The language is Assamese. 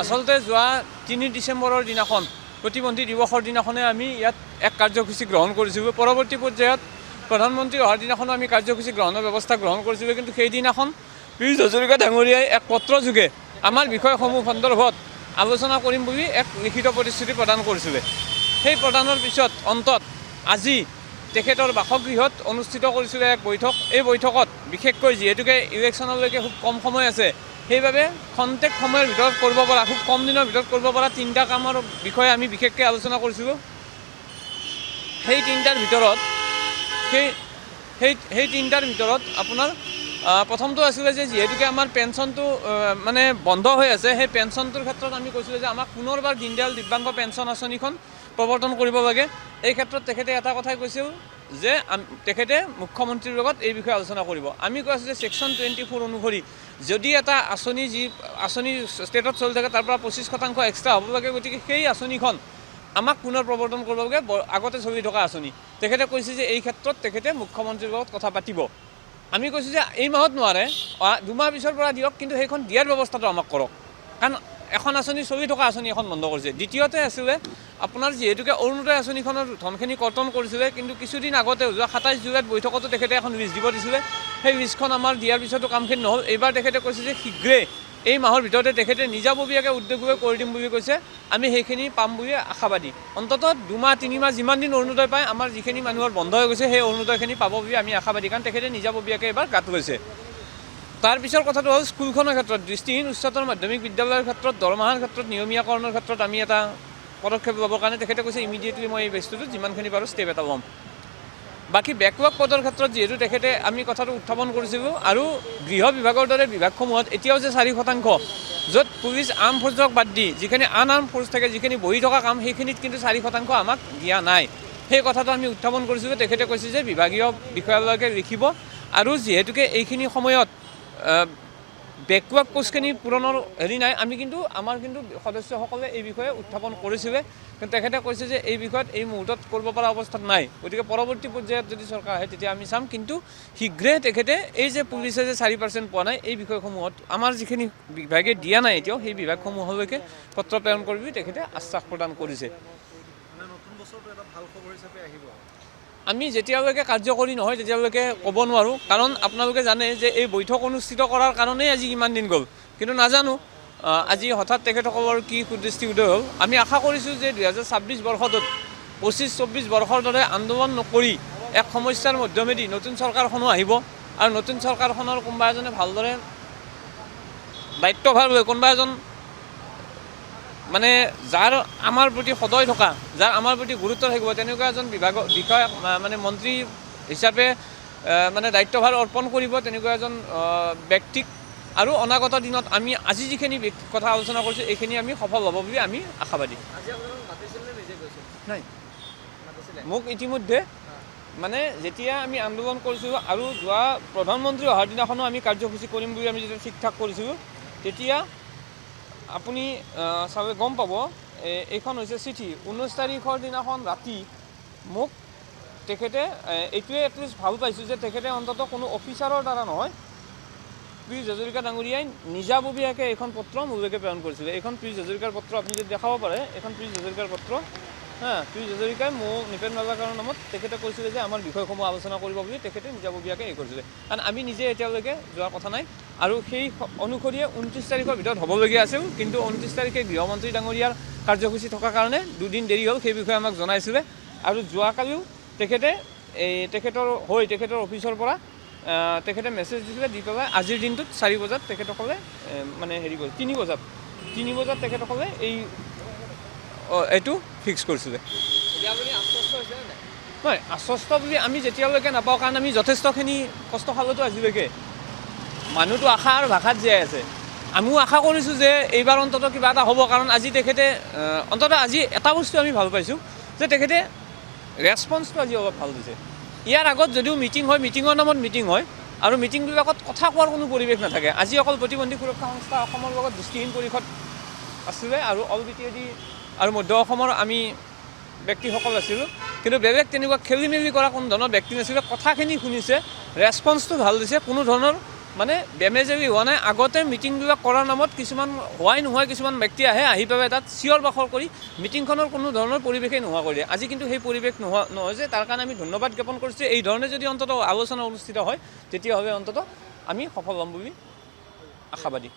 আচলতে যোৱা 3 ডিচেম্বৰৰ দিনাখন প্ৰতিবন্ধী দিৱসৰ দিনাখনে আমি ইয়াত এক কাৰ্যসূচী গ্ৰহণ কৰিছিলোঁ। পৰৱৰ্তী পৰ্যায়ত প্ৰধানমন্ত্ৰী অহাৰ দিনাখনো আমি কাৰ্যসূচী গ্ৰহণৰ ব্যৱস্থা গ্ৰহণ কৰিছিলোঁ, কিন্তু সেইদিনাখন পীযুষ হাজৰিকা ডাঙৰীয়াই এক পত্ৰযোগে আমাৰ বিষয়সমূহ সন্দৰ্ভত আলোচনা কৰিম বুলি এক লিখিত প্ৰতিশ্ৰুতি প্ৰদান কৰিছিলে। সেই প্ৰদানৰ পিছত অন্তত আজি তেখেতৰ বাসগৃহত অনুষ্ঠিত কৰিছিলে এক বৈঠক। এই বৈঠকত বিশেষকৈ যিহেতুকে ইলেকশ্যনলৈকে খুব কম সময় আছে, সেইবাবে খন্তেক সময়ৰ ভিতৰত কৰিব পৰা, খুব কম দিনৰ ভিতৰত কৰিব পৰা 3টা কামৰ বিষয়ে আমি বিশেষকৈ আলোচনা কৰিছিলোঁ। সেই 3টাৰ ভিতৰত আপোনাৰ প্ৰথমটো আছিলে যে যিহেতুকে আমাৰ পেঞ্চনটো মানে বন্ধ হৈ আছে, সেই পেঞ্চনটোৰ ক্ষেত্ৰত আমি কৈছিলোঁ যে আমাক পুনৰবাৰ দীনদয়াল দিব্যাংগ পেঞ্চন আঁচনিখন প্ৰৱৰ্তন কৰিব লাগে। এই ক্ষেত্ৰত তেখেতে এটা কথাই কৈছিল যে তেখেতে মুখ্যমন্ত্ৰীৰ লগত এই বিষয়ে আলোচনা কৰিব। আমি কৈ আছোঁ যে ছেকশ্যন 24 অনুসৰি যদি এটা আঁচনি ষ্টেটত চলি থাকে তাৰ পৰা 25% এক্সট্ৰা হ'ব লাগে, গতিকে সেই আঁচনিখন আমাক পুনৰ প্ৰৱৰ্তন কৰিব লাগে, আগতে চলি থকা আঁচনি। তেখেতে কৈছে যে এই ক্ষেত্ৰত তেখেতে মুখ্যমন্ত্ৰীৰ লগত কথা পাতিব। আমি কৈছোঁ যে এই মাহত নোৱাৰে, 2 মাহ পিছৰ পৰা দিয়ক, কিন্তু সেইখন দিয়াৰ ব্যৱস্থাটো আমাক কৰক, কাৰণ এখন আঁচনি চলি থকা আঁচনি এখন বন্ধ কৰিছে। দ্বিতীয়তে আছিলে আপোনাৰ যিহেতুকে অৰুণোদয় আঁচনিখনৰ ধনখিনি কৰ্তন কৰিছিলে, কিন্তু কিছুদিন আগতে যোৱা 27 জুলাইত বৈঠকতো তেখেতে এখন লিষ্ট দিব দিছিলে। সেই লিষ্টখন আমাৰ দিয়াৰ পিছতো কামখিনি নহ'ল। এইবাৰ তেখেতে কৈছে যে শীঘ্ৰে এই মাহৰ ভিতৰতে তেখেতে নিজাববীয়াকৈ উদ্যোগীভাৱে কৰি দিম বুলি কৈছে। আমি সেইখিনি পাম বুলি আশাবাদী। অন্ততঃ 2 মাহ 3 মাহ যিমান দিন অৰুণোদয় পায়, আমাৰ যিখিনি মানুহৰ বন্ধ হৈ গৈছে সেই অৰুণোদয়খিনি পাব বুলি আমি আশাবাদী, কাৰণ তেখেতে নিজাববীয়াকৈ এইবাৰ গাত লৈছে। তাৰ পিছৰ কথাটো হ'ল স্কুলখনৰ ক্ষেত্ৰত, দৃষ্টিহীন উচ্চতৰ মাধ্যমিক বিদ্যালয়ৰ ক্ষেত্ৰত দৰমহাৰ ক্ষেত্ৰত নিয়মীয়াকৰণৰ ক্ষেত্ৰত আমি এটা পদক্ষেপ ল'বৰ কাৰণে তেখেতে কৈছে ইমিডিয়েটলি মই এই বস্তুটোত যিমানখিনি পাৰোঁ ষ্টেপ এটা ল'ম। বাকী বেকলগ পদৰ ক্ষেত্ৰত যিহেতু তেখেতে আমি কথাটো উত্থাপন কৰিছিলোঁ, আৰু গৃহ বিভাগৰ দৰে বিভাগসমূহত এতিয়াও যে 4%, য'ত পুলিচ আৰ্ম ফ'ৰ্চক বাদ দি যিখিনি আৰ্ম ফ'ৰ্চ থাকে, যিখিনি বহি থকা কাম, সেইখিনিত কিন্তু 4% আমাক দিয়া নাই। সেই কথাটো আমি উত্থাপন কৰিছিলোঁ। তেখেতে কৈছে যে বিভাগীয় বিষয়ালৈকে লিখিব, আৰু যিহেতুকে এইখিনি সময়ত বেকৱাৰ্ড পোষ্টখিনি পূৰণৰ নাই, আমি কিন্তু আমাৰ সদস্যসকলে এই বিষয়ে উত্থাপন কৰিছিলে, কিন্তু তেখেতে কৈছে যে এই বিষয়ত এই মুহূৰ্তত কৰিব পৰা অৱস্থাত নাই। গতিকে পৰৱৰ্তী পৰ্যায়ত যদি চৰকাৰ আহে তেতিয়া আমি চাম, কিন্তু শীঘ্ৰে তেখেতে এই যে পুলিচে যে 4% পোৱা নাই, এই বিষয়সমূহত আমাৰ যিখিনি বিভাগে দিয়া নাই এতিয়াও, সেই বিভাগসমূহলৈকে পত্ৰ প্ৰেৰণ কৰি তেখেতে আশ্বাস প্ৰদান কৰিছে। আমি যেতিয়ালৈকে কাৰ্যকৰী নহয় তেতিয়ালৈকে ক'ব নোৱাৰোঁ, কাৰণ আপোনালোকে জানে যে এই বৈঠক অনুষ্ঠিত কৰাৰ কাৰণেই আজি ইমান দিন গ'ল, কিন্তু নাজানো আজি হঠাৎ তেখেতসকলৰ কি কুদৃষ্টি উদয় হ'ল। আমি আশা কৰিছোঁ যে 2026 বৰ্ষটোত 25-24 বৰ্ষৰ দৰে আন্দোলন নকৰি এক সমস্যাৰ মধ্যমেদি নতুন চৰকাৰখনো আহিব, আৰু নতুন চৰকাৰখনৰ কোনোবা এজনে ভালদৰে দায়িত্বভাৰ লৈ, কোনোবা এজন মানে যাৰ আমাৰ প্ৰতি সদয় থকা, যাৰ আমাৰ প্ৰতি গুৰুত্ব থাকিব, তেনেকুৱা এজন বিষয়া মানে মন্ত্ৰী হিচাপে মানে দায়িত্বভাৰ অৰ্পণ কৰিব, তেনেকুৱা এজন ব্যক্তিক। আৰু অনাগত দিনত আমি আজি যিখিনি কথা আলোচনা কৰিছোঁ এইখিনি আমি সফল হ'ব বুলি আমি আশাবাদী। নাই, মোক ইতিমধ্যে মানে যেতিয়া আমি আন্দোলন কৰিছিলোঁ আৰু যোৱা প্ৰধানমন্ত্ৰী অহাৰ দিনাখনো আমি কাৰ্যসূচী কৰিম বুলি আমি যেতিয়া ঠিক ঠাক কৰিছিলোঁ, তেতিয়া আপুনি চাবে গম পাব, এইখন হৈছে চিঠি। 19 তাৰিখৰ দিনাখন ৰাতি মোক তেখেতে এইটোৱে এটলিষ্ট ভাল পাইছোঁ যে তেখেতে অন্ততঃ কোনো অফিচাৰৰ দ্বাৰা নহয়, পীযুষ হাজৰিকা ডাঙৰীয়াই নিজাববীয়াকৈ এইখন পত্ৰ মোলৈকে প্ৰেৰণ কৰিছিলে। এইখন পীযুষ হাজৰিকাৰ পত্ৰ, আপুনি যদি দেখাব পাৰে, এইখন পীযুষ হাজৰিকাৰ পত্ৰ। পীযুষ হাজৰিকাই মোক নিপেন বজাৰকাৰৰ নামত তেখেতে কৈছিলে যে আমাৰ বিষয়সমূহ আলোচনা কৰিব বুলি তেখেতে নিজাববীয়াকৈ কৰিছিলে, কাৰণ আমি নিজে এতিয়ালৈকে যোৱাৰ কথা নাই। আৰু সেই অনুসৰিয়ে 29 তাৰিখৰ ভিতৰত হ'বলগীয়া আছিল, কিন্তু 29 তাৰিখে গৃহমন্ত্ৰী ডাঙৰীয়াৰ কাৰ্যসূচী থকাৰ কাৰণে 2 দিন দেৰি হ'ল, সেই বিষয়ে আমাক জনাইছিলে। আৰু যোৱাকালিও তেখেতে তেখেতৰ অফিচৰ পৰা তেখেতে মেছেজ দিছিলে, দি পেলাই আজিৰ দিনটোত 4 বজাত তেখেতসকলে মানে হেৰি কৰি 3 বজাত তেখেতসকলে এইটো ফিক্স কৰিছিলে। নহয়, আশ্বস্ত বুলি আমি যেতিয়ালৈকে নাপাওঁ, কাৰণ আমি যথেষ্টখিনি কষ্ট খালোতো আজিলৈকে। মানুহটো আশা আৰু ভাষাত জীয়াই আছে। আমিও আশা কৰিছোঁ যে এইবাৰ অন্ততঃ কিবা এটা হ'ব, কাৰণ আজি তেখেতে অন্ততঃ আজি এটা বস্তু আমি ভাল পাইছোঁ যে তেখেতে ৰেছপন্সটো আজি অলপ ভাল দিছে। ইয়াৰ আগত যদিও মিটিং হয়, মিটিঙৰ নামত মিটিং হয়, আৰু মিটিংবিলাকত কথা কোৱাৰ কোনো পৰিৱেশ নাথাকে। আজি অকল প্ৰতিবন্ধী সুৰক্ষা সংস্থা অসমৰ লগত দৃষ্টিহীন পৰিষদ আছিলে, আৰু অল বিটিএডি আৰু মধ্য অসমৰ আমি ব্যক্তিসকল আছিলোঁ, কিন্তু বেলেগ তেনেকুৱা খেলি মেলি কৰা কোনো ধৰণৰ ব্যক্তি নাছিলে। কথাখিনি শুনিছে, ৰেছপন্সটো ভাল দিছে, কোনো ধৰণৰ মানে বেমেজাবি হোৱা নাই। আগতে মিটিংবিলাক কৰাৰ নামত কিছুমান হোৱাই নোহোৱাই কিছুমান ব্যক্তি আহি পেলাই তাত চিঞৰ বাখৰ কৰি মিটিংখনৰ কোনো ধৰণৰ পৰিৱেশেই নোহোৱা কৰি দিয়ে। আজি কিন্তু সেই পৰিৱেশ নহয় যে, তাৰ কাৰণে আমি ধন্যবাদ জ্ঞাপন কৰিছোঁ। এই ধৰণে যদি অন্ততঃ আলোচনা অনুষ্ঠিত হয় তেতিয়াহ'লে অন্ততঃ আমি সফল হ'ম বুলি আশাবাদী।